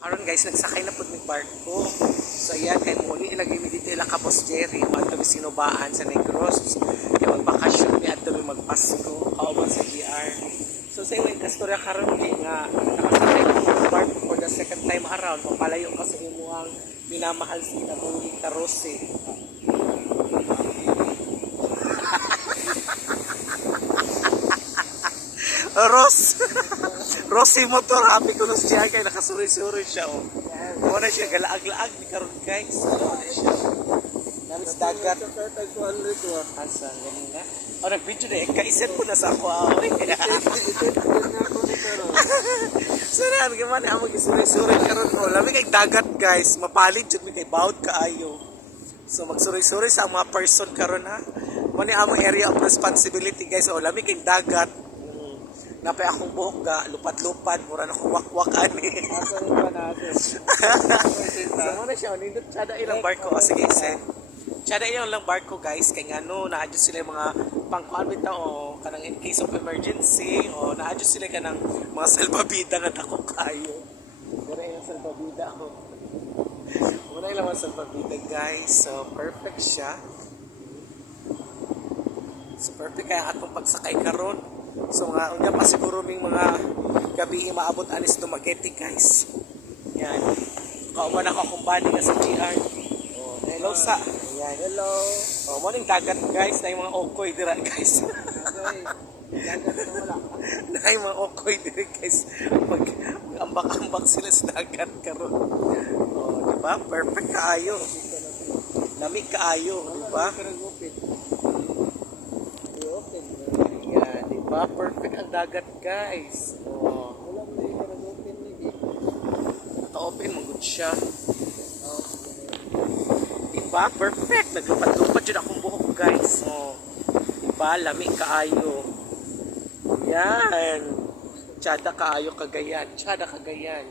Karon guys, nagsakay na pud mig barko. So yan, kay muli ilagay mi dito ila Kabos Jerry, adto mi sinubaan sa Negros. Kay magbakasyon mi adto mi magpasko, kauban sa GR. So sa iway kastorya karon kay nga nakasakay ko sa barko for the second time around, mapalayo ka sa imuhang minamahal si Nabuling Tarose. Rossi motor, happy ko nung siya kay nakasuri-suri siya. Oh. Muna siya, galaag-laag ni karon guys. Muna siya. Namis dagat. Asa, ganun na. O, nag-video na. Kaisin po na sa ako. Sana, gimana ang mag-suri-suri karon ko. Lami kay dagat guys. Mapalit dyan mi kay bawd kaayo. So, magsuri-suri sa mga person karon ha. Muna ang area of responsibility guys. O, lami kay dagat. Napay akong buhok ga, lupad-lupad, mura na kong wakwak ani. Asa rin ba natin? So muna siya, nindot tsada ilang barko. O sige, sen. Tsada ilang barko guys, kay nga no, na-adjust sila yung mga pang-kuan bitaw o kanang in case of emergency, o na-adjust sila kanang mga salbabida nga dako kayo. Muna ilang salbabida ako. Muna ilang mga salbabida guys, so perfect siya. So perfect kaya atong pagsakay karon. So nga, unya pa siguro ming mga gabi maabot anis Dumaguete guys. Yan. Kauman ako kumpani nga sa GR. Oh, hello sa. Yan. Hello. Oh, morning dagat guys, na yung mga okoy dira guys. Okay. Dagat na wala. Na yung mga okoy dira guys. Mag-ambak-ambak sila sa dagat karon. Oh, di ba? Perfect kaayo. Lamig kaayo, di ba? Yan, di ba? Perfect ang dagat guys. Oh. Wala mo yung karag-open lagi. Naka-open, magod siya. Diba? Perfect. Naglupad-lupad yun akong buhok guys. Oh. Diba? Lamig kaayo. Yan. Tsada kaayo kagayan. Tsada kagayan.